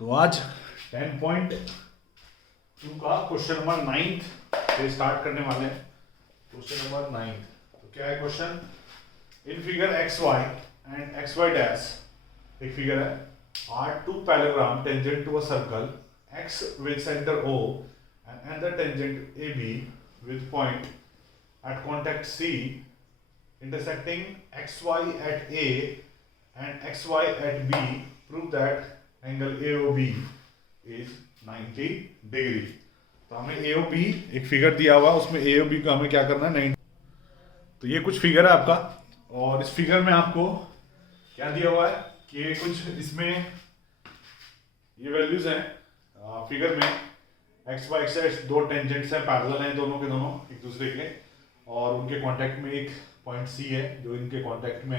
तो आज 10.2 का क्वेश्चन नंबर 9 से स्टार्ट करने वाले हैं। क्वेश्चन नंबर 9, तो क्या है question? In figure X Y and X Y dash, एक फिगर है, are two parallelogram tangent to a circle X with centre O and another tangent A B with point at contact C intersecting xy at A and xy at B, prove that angle AOB is 90 degree. तो हमें AOB एक figure दिया हुआ, उसमें AOB को हमें क्या करना है 90। तो ये कुछ फिगर है आपका, और इस फिगर में आपको क्या दिया हुआ है कि ये कुछ इसमें ये वैल्यूज हैं फिगर में। एक्स वाई एक्स दो टेंजेंट्स हैं, पैरेलल हैं दोनों के दोनों एक दूसरे के, और उनके कांटेक्ट में एक पॉइंट सी है जो इनके कांटेक्ट में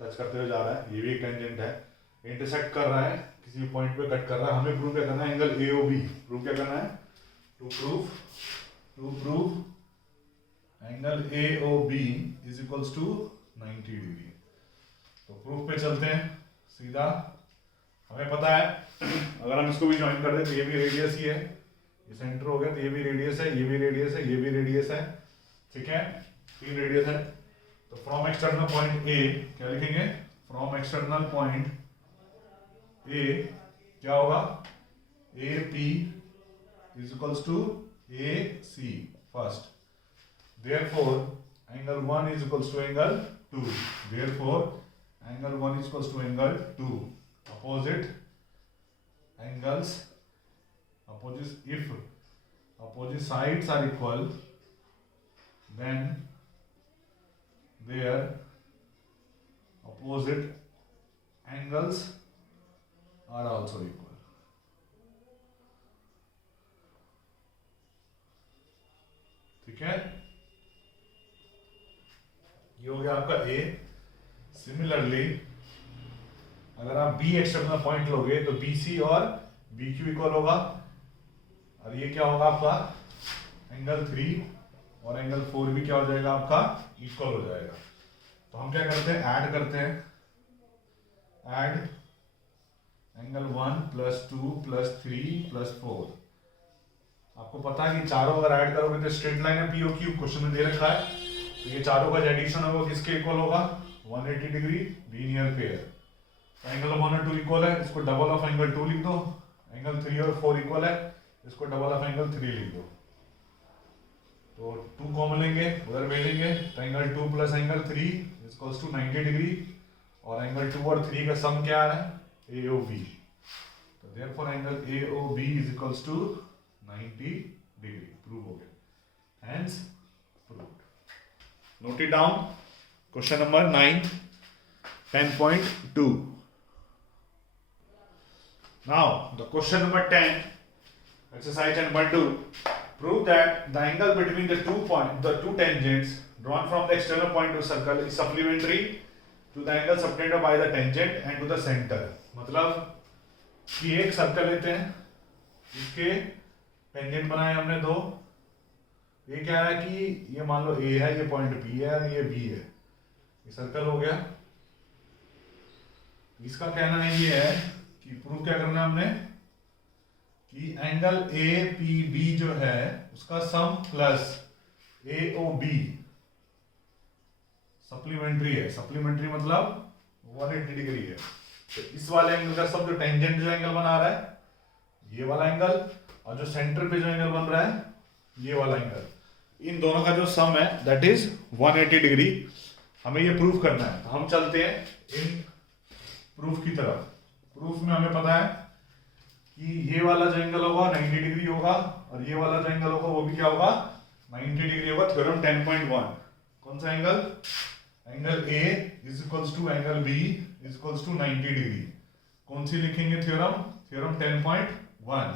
टच करते हुए जा रहा है। ये भी एक टेंजेंट है, इंटरसेक्ट कर रहा है, किसी पॉइंट पे कट कर रहा है। हमें प्रूव क्या करना है? एंगल AOB प्रूव क्या करना है? To prove angle AOB is equals to 90 degree. तो प्रूफ पे चलते हैं सीधा। हमें पता है अगर हम इसको भी ज्वाइन कर दें तो ये भी रेडियस ही है, ये सेंटर हो गया, तो ये भी रेडियस है, ये भी रेडियस है, ये भी रेडियस है, ठीक है, 3 रेडियस है। तो फ्रॉम एक्सटर्नल पॉइंट ए क्या लिखेंगे? फ्रॉम एक्सटर्नल पॉइंट ए क्या होगा? AP is equals to AC first, therefore angle 1 is equals to angle 2, therefore angle 1 is equals to angle 2। Opposite angles, opposite sides are equal, then their opposite angles are also equal। ठीक है, ये हो गया आपका A। Similarly अगर आप B external point लोगे तो BC और BQ इक्वल होगा, और ये क्या होगा आपका? एंगल 3 और एंगल 4 भी क्या हो जाएगा आपका? इक्वल हो जाएगा। तो हम क्या करते हैं? ऐड करते हैं, add angle 1 plus 2 plus 3 plus 4। आपको पता है कि चारों अगर ऐड करोगे तो स्ट्रेट लाइन है POQ, क्वेश्चन में दे रखा है। तो ये चारों का एडिशन होगा, किसके इक्वल होगा? 180 डिग्री, लीनियर पेयर। तो एंगल 1 और 2 इक्वल है, इसको डबल ऑफ एंगल 2 लिख दो। एंगल 3 और 4 इक्वल है, इसको डबल ऑफ एंगल 3 लिख दो। तो 2 कॉमन लेंगे, उधर भेजेंगे, तो angle 2 plus angle 3 equals to 90 degree, और एंगल 2 और 3 का सम क्या है? AOB। तो therefore angle AOB is equals to 90 degree. Prove हो गया, hence proved. Note it down. Question number 9, 10.2। Now the question number 10, exercise number 2, prove that the angle between the two tangents drawn from the external point of circle is supplementary to the angle subtended by the tangent and to the center। मतलब कि एक circle लेते हैं, इसके tangent बनाए हमने 2। ये क्या है कि ये मान लो A है, ये पॉइंट B है, ये B है, ये सर्कल हो गया। इसका कहना है ये है कि प्रूव क्या करना है हमने कि एंगल APB जो है उसका सम प्लस AOB सप्लीमेंट्री है। सप्लीमेंट्री मतलब 180 डिग्री है। तो इस वाले एंगल का सम, जो टेंजेंट जो एंगल बना रहा है ये वाला एंगल, और जो सेंटर पे जो एंगल बन रहा है ये वाला एंगल, इन दोनों का जो सम है दैट इज 180 डिग्री। हमें ये प्रूव करना है। तो हम चलते हैं इन प्रूफ की तरफ। प्रूफ में हमें पता है कि ये वाला जो एंगल होगा 90 डिग्री होगा, और ये वाला जो एंगल होगा वो भी क्या होगा? 90 डिग्री होगा। थ्योरम 10.1, कौन सा angle? Angle A is equals to angle B is equals to 90 degree. कौन सी लिखेंगे थ्योरम? थ्योरम 10.1।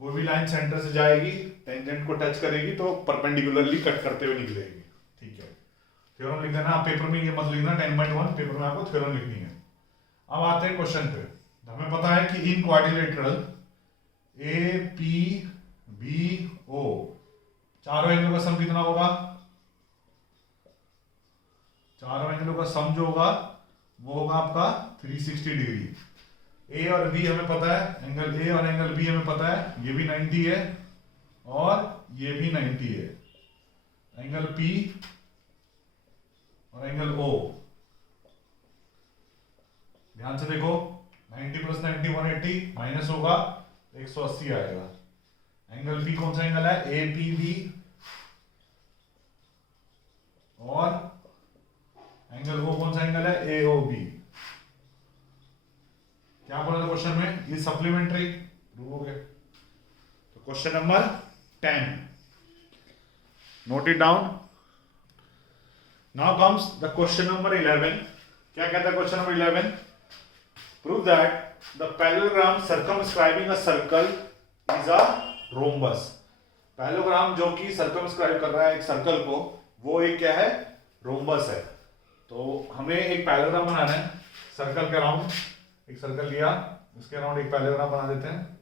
कोई भी लाइन सेंटर से जाएगी, टेंजेंट को टच करेगी तो परपेंडिकुलरली कट करते हुए निकलेगी। ठीक है, थ्योरम लिख देना। आप पेपर में ये मत लिखना 10.1, पेपर में आपको थ्योरम लिखनी है। अब आते हैं क्वेश्चन पे। हमें पता है कि इन क्वाड्रिलेटरल APBO चारों एंगलों का सम कितना होगा? चारों एंगलों का सम जो होगा वो होगा आपका 360 डिग्री। ए और बी हमें पता है, एंगल ए और एंगल बी हमें पता है, ये भी 90 है और ये भी 90 है। एंगल पी और एंगल ओ, ध्यान से देखो, 90 प्लस 90 180, माइनस होगा 180 आएगा। एंगल पी कौन सा एंगल है, ए पी बी, और एंगल ओ कौन सा एंगल है, ए ओ बी। क्या बोला था क्वेश्चन में, ये सप्लीमेंट्री प्रूव हो गया। तो question number 10, note it down. Now comes the question number 11। क्या कहता है question number 11, prove that the parallelogram circumscribing a circle is a rhombus. Parallelogram जो कि सर्कमस्क्राइब कर रहा है एक सर्कल को, वो एक क्या है, रोम्बस है। तो हमें एक पैरेललोग्राम बनाना है सर्कल के अराउंड। एक सर्कल लिया, उसके अराउंड एक पैरेललोग्राम बना देते हैं।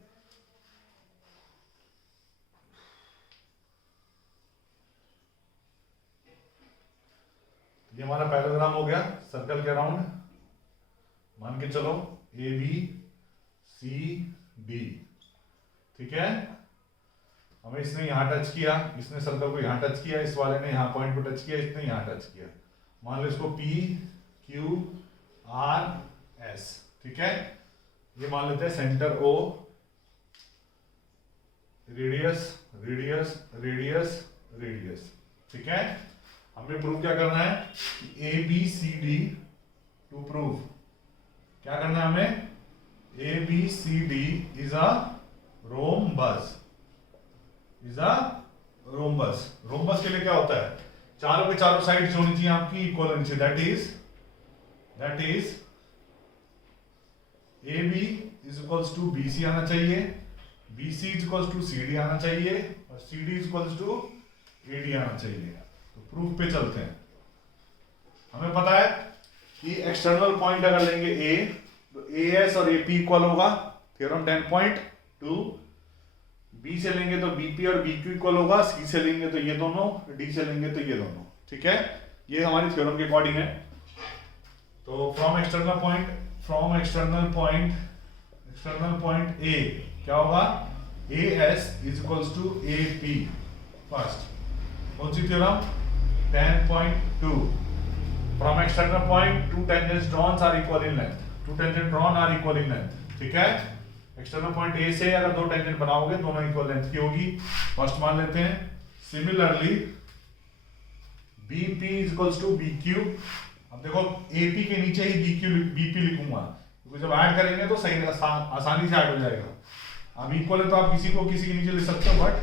ये हमारा पैरेललोग्राम हो गया सर्कल के अराउंड। मान के चलो ए बी सी डी, ठीक है। हमें इसने यहां टच किया, इसने सर्कल को यहां टच किया, इस वाले ने यहां पॉइंट को टच किया, इसने यहां टच किया। मान लो इसको पी क्यू आर एस, ठीक है। ये मान लेते हैं centre O, radius radius radius radius, ठीक है। हमें प्रूव क्या करना है, A B C D, to prove क्या करना है हमें, A B C D is a rhombus, is a rhombus. Rhombus के लिए क्या होता है, चारों के चारों साइड होनी चाहिए आपकी इक्वल होनी चाहिए। That is A B is equals to B C आना चाहिए, B C is equals to C D आना चाहिए, और C D is equals to A D आना चाहिए। तो प्रूफ पे चलते हैं। हमें पता है कि एक्सटर्नल पॉइंट अगर लेंगे ए, तो ए एस और ए पी इक्वल होगा, थ्योरम 10.2। बी से लेंगे तो बीपी और बीक्यू इक्वल होगा, सी से लेंगे तो ये दोनों, डी से लेंगे तो ये दोनों, ठीक है। ये हमारी थ्योरम के अकॉर्डिंग है। तो फ्रॉम एक्सटर्नल पॉइंट ए क्या होगा, A S is equals to A P. First कौन सी theorem, 10.2। From external point two tangents drawn are equal in length, two tangent drawn are equal in length, ठीक है। External point A से अगर दो tangent बनाओगे दोनों इक्वल लेंथ की होगी। फर्स्ट मान लेते हैं। Similarly BP is equals to BQ. अब देखो एपी के नीचे ही बीपी लिखूंगा, क्योंकि जब ऐड करेंगे तो सही आसानी से ऐड हो जाएगा। अब इक्वल है तो आप किसी के नीचे लिख सकते हो, बट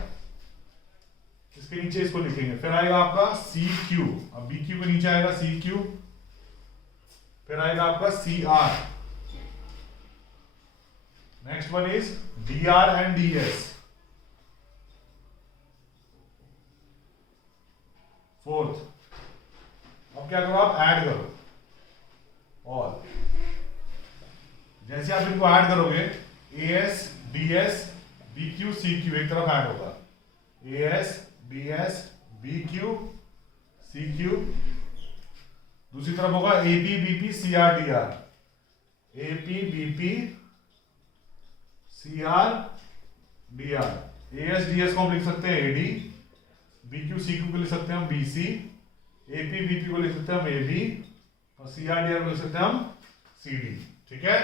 इसके नीचे इसको लिखेंगे। फिर आएगा आपका सी क्यू, अब बी क्यू के नीचे आएगा सी क्यू, फिर आएगा आपका C R. Next one is D R and D S. Fourth, अब क्या करो, आप ऐड करो। और जैसे आप इनको ऐड करोगे, A S D S B Q C Q एक तरफ ऐड होगा, A S D S B Q C Q. दूसरी तरफ होगा A P B P C R D R, A P B P C R D R. A S D S को हम लिख सकते हैं A D, B Q C Q को लिख सकते हैं हम B C, A P B P को लिख सकते हैं हम ए बी, और सी आर डी आर को लिख सकते हैं हम सी डी, ठीक है।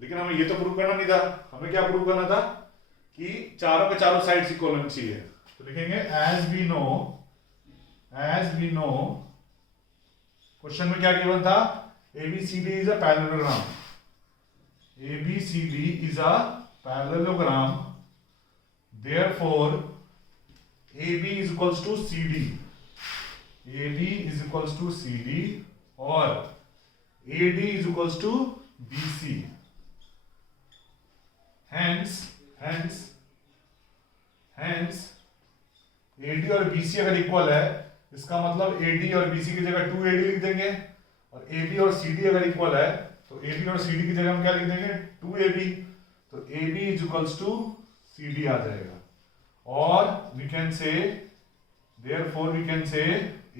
लेकिन हमें ये तो प्रूव करना नहीं था, हमें क्या प्रूव करना था कि चारों के चारों साइड्स इक्वल होनी चाहिए। तो लिखेंगे एज वी नो, क्वेश्चन में क्या गिवन था, ABCD is a parallelogram, ABCD is a parallelogram, therefore AB is equals to CD, AB is equals to CD और AD is equals to BC। hence AD और BC अगर equal है, इसका मतलब AD और BC की जगह 2AD लिख देंगे, और AB और CD अगर इक्वल है तो AB और CD की जगह हम क्या लिख देंगे, 2AB। तो AB is equals to CD आ जाएगा। और we can say, therefore we can say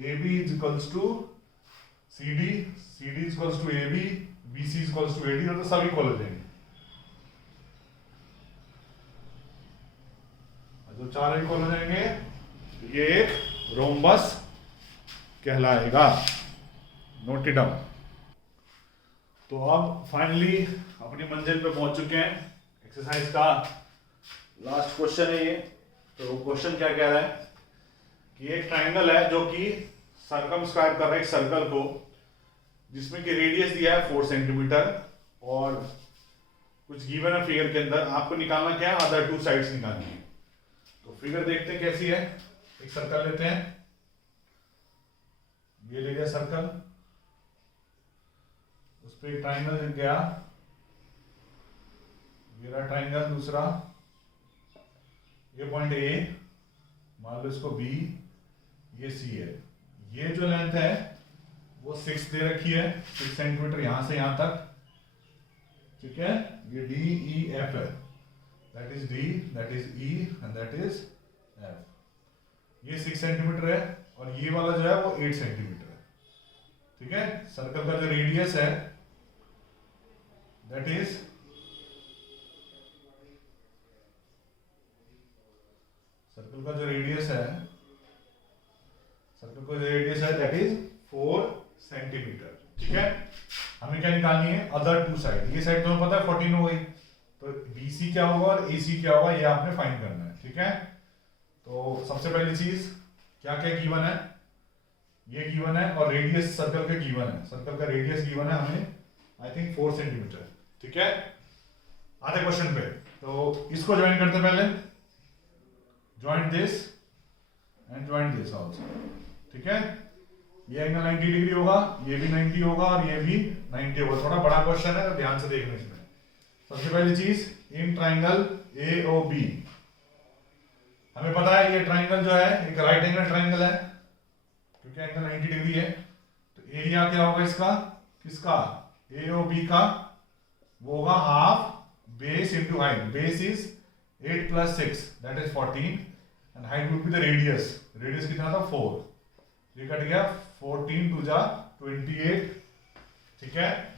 AB is equals to CD, CD is equals to AB, BC is equals to AD, तो सब इक्वल हो जाएंगे। चार इक्वल हो जाएंगे तो ये एक रोम्बस कहलाएगा। Note it down. तो अब फाइनली अपनी मंजिल पे पहुंच चुके हैं। एक्सरसाइज का लास्ट क्वेश्चन है ये। तो क्वेश्चन क्या कह रहा है कि एक ट्रायंगल है जो कि सर्कमस्क्राइब कर रहा है एक सर्कल को, जिसमें कि रेडियस दिया है 4 सेंटीमीटर और कुछ गिवन है फिगर के अंदर। आपको निकालना क्या है, अदर 2 साइड्स निकालनी है। तो फिगर देखते हैं कैसी है। एक सर्कल लेते हैं, ये ले लिया सर्कल, उस पर ट्राइंगल दिख गया, ये रहा ट्राइंगल दूसरा, ये पॉइंट ए, मान लो इसको बी, ये सी है। ये जो लेंथ है वो 6 दे रखी है, 6 सेंटीमीटर यहां से यहां तक, ठीक है। ये डी ई एफ है, that is D, that is E and that is F. ये 6 सेंटीमीटर है और ये वाला जो है वो 8 सेंटीमीटर है, ठीक है। सर्कल का जो रेडियस है दैट इज सर्कल का जो रेडियस है दैट इज 4 सेंटीमीटर, ठीक है। हमें क्या निकालनी है, अदर 2 साइड। ये साइड तुम्हें पता है 14 हो गई, तो BC क्या होगा और AC क्या होगा ये आपने फाइंड करना है, ठीक है। तो सबसे पहली चीज क्या क्या गिवन है, ये गिवन है और रेडियस सर्कल का गिवन है। सर्कल का रेडियस गिवन है हमें आई थिंक 4 सेंटीमीटर, ठीक है। आधे क्वेश्चन पे तो इसको ज्वाइन करते पहले, join this and join this also, ठीक है। ये एंगल 90 डिग्री होगा, ये भी 90 होगा और ये भी 90 होगा। थोड़ा बड़ा क्वेश्चन है तो ध्यान से देखना इसमें। सबसे पहली चीज इन ट्राइंगल AOB, हमें पता है ये ट्राइंगल जो है एक राइट एंगल ट्राइंगल है क्योंकि एंगल 90 डिग्री है। तो एरिया क्या होगा इसका, किसका, AOB का, वो होगा half base into height. Base is 8 + 6 that is 14 and height would be the radius. Radius कितना था 4, ये कट गया 14 2 जा 28, ठीक है।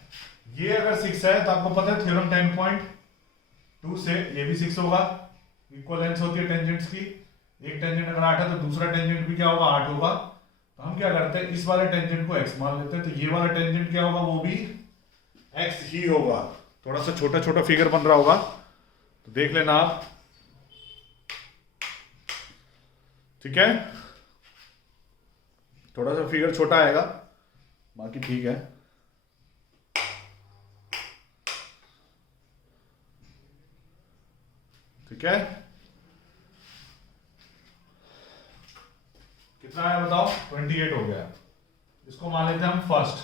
ये अगर 6 है तो आपको पता है थ्योरम 10.2 से ये भी 6 होगा। इक्वल लेंथ होती है टेंजेंट्स की, एक टेंजेंट अगर 8 है तो दूसरा टेंजेंट भी क्या होगा 8 होगा। तो हम क्या करते हैं, इस वाले टेंजेंट को x मान लेते हैं, तो ये वाला टेंजेंट क्या होगा, वो भी x ही होगा। थोड़ा सा छोटा छोटा फिगर बन रहा होगा तो देख लेना आप, ठीक है। थोड़ा सा फिगर छोटा आएगा, बाकी ठीक है। ठीक है, कितना है बताओ, 28 हो गया। इसको मान लेते हैं हम फर्स्ट।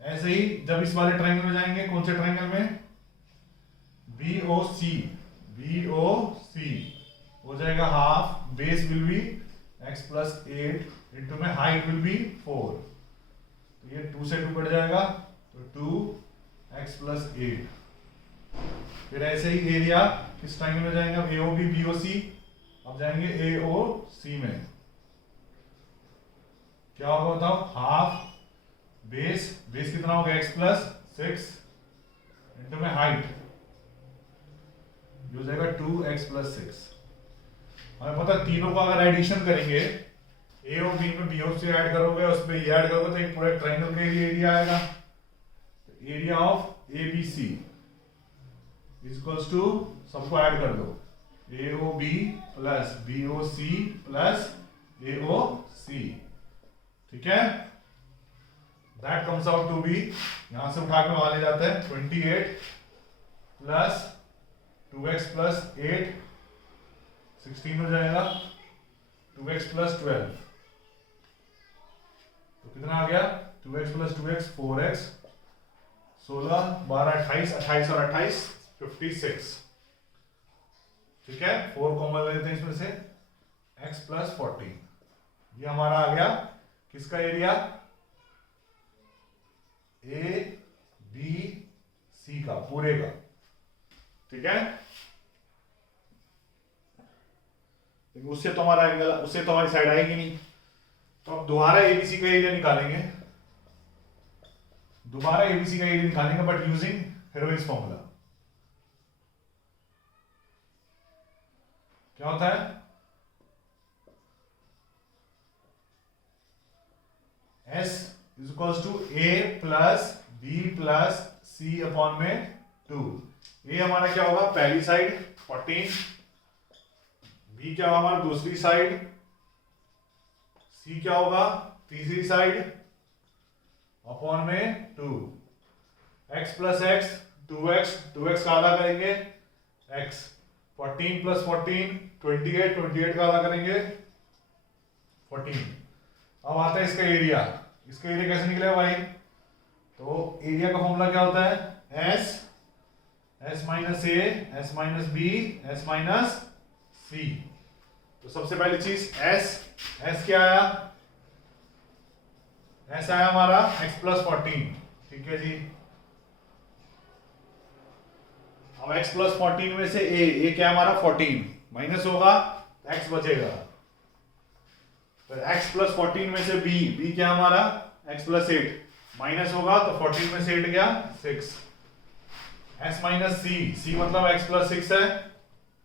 ऐसे ही जब इस वाले ट्रायंगल में जाएंगे, कौन से ट्रायंगल में, BOC, BOC हो जाएगा half, base will be x + 8 into में हाइट विल बी 4, तो ये 2 से 2 कट जाएगा तो 2x + 8। फिर ऐसे ही एरिया किस ट्रायंगल में जाएंगे, अब AOB BOC, अब जाएंगे AOC में, क्या होगा बताओ, हाफ बेस, बेस कितना होगा x + 6 इंटू में हाइट हो जाएगा 2x + 6। हमें पता तीनों को अगर एडिशन करेंगे, A और B में BOC ऐड करोगे उसमें ये ऐड करोगे तो एक पूरे ट्रायंगल का एरिया आएगा। Area of ABC equals to, सबको ऐड कर दो, AOB + BOC + AOC, ठीक है। That comes out to be, यहां से उठा के वहां ले जाते हैं, 28 + 2x + 8 16 हो जाएगा, 2x + 12 तो कितना आ गया, 2x + 2x 4x, 16 12 28, 28 और 28 56, ठीक है। 4 कॉमन ले लेते हैं इसमें से, x + 14, ये हमारा आ गया किसका एरिया, ABC का, पूरे का, ठीक है। उससे तो हमारा एंगल, उससे तो हमारी साइड आएगी नहीं, तो अब दोबारा ABC का एरिया निकालेंगे, बट यूजिंग हेरोइन्स फॉर्मूला। क्या होता है, S is equals to A plus B plus C upon में 2। ये हमारा क्या होगा, पहली साइड 14, B क्या होगा हमारा दूसरी साइड, C क्या होगा तीसरी साइड अपॉन में 2। x plus x 2x, 2x का आधा करेंगे x, 14 प्लस 14 28, 28 का आधा करेंगे 14। अब आता है इसका एरिया, इसका एरिया कैसे निकलेगा भाई, तो एरिया का फॉर्मूला क्या होता है, s minus A, s minus B, s minus C. तो सबसे पहली चीज s क्या आया, s आया हमारा x प्लस 14, ठीक है जी। अब x प्लस 14 में से a क्या हमारा 14 माइनस होगा तो x बचेगा, फिर x प्लस 14 में से b क्या हमारा x प्लस 8 माइनस होगा तो 14 में से 8 गया 6, s माइनस c मतलब x प्लस 6 है,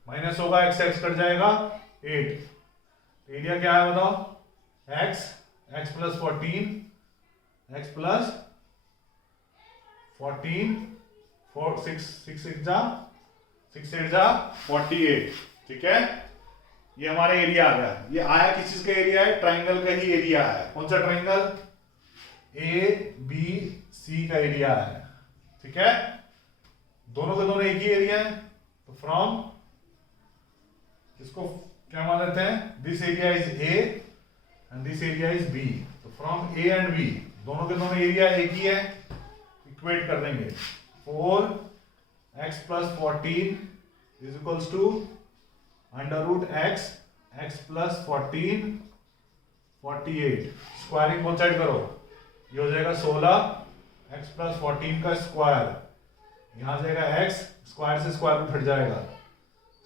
माइनस होगा x कट जाएगा 8। एरिया क्या है बताओ, x प्लस 14, x प्लस 14 4 6 6 6 जा 6 8 जा 48, ठीक है। ये हमारा एरिया आ गया। ये आया किस चीज का एरिया है, ट्राइंगल का ही एरिया है। कौन सा ट्राइंगल, ए बी सी का एरिया है, ठीक है। दोनों के दोनों एक ही एरिया है, तो फ्रॉम इसको क्या मान लेते हैं, this area is A and this area is B. तो फ्रॉम ए एंड बी दोनों के दोनों एरिया एक ही है, इक्वेट कर देंगे 4x plus 14 is equals to under root x plus 14 48। Squaring both side करो, ये हो जाएगा 16 x प्लस 14 का स्क्वायर, यहां जाएगा x, स्क्वायर से स्क्वायर रूट हट जाएगा,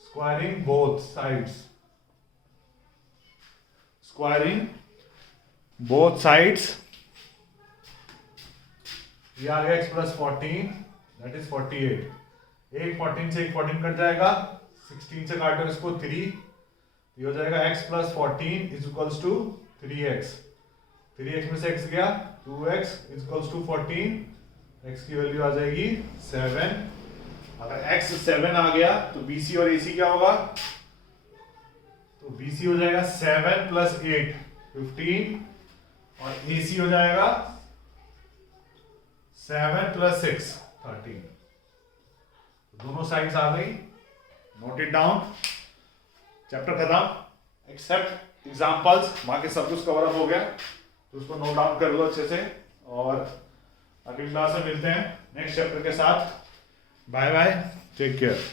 squaring both sides, squaring both sides. ये आ गया x प्लस 14 दैट इज 48, एक 14 से एक 14 कट जाएगा, 16 से काटो इसको 3, ये हो जाएगा x plus 14 is equals to 3x, 3x में से x गया 2x is equals to 14, x की वैल्यू आ जाएगी 7। अगर x 7 आ गया तो BC और AC क्या होगा, तो BC हो जाएगा 7 प्लस 8 15 और AC हो जाएगा 7 प्लस 6 13। दोनों साइड्स आ गई, नोट इट डाउन, चैप्टर खत्म एक्सेप्ट एग्जांपल्स, बाकी सब कुछ कवर अप हो गया, तो उसको नोट डाउन कर लो अच्छे से। और अगली क्लास में मिलते हैं नेक्स्ट चैप्टर के साथ। Bye bye, take care.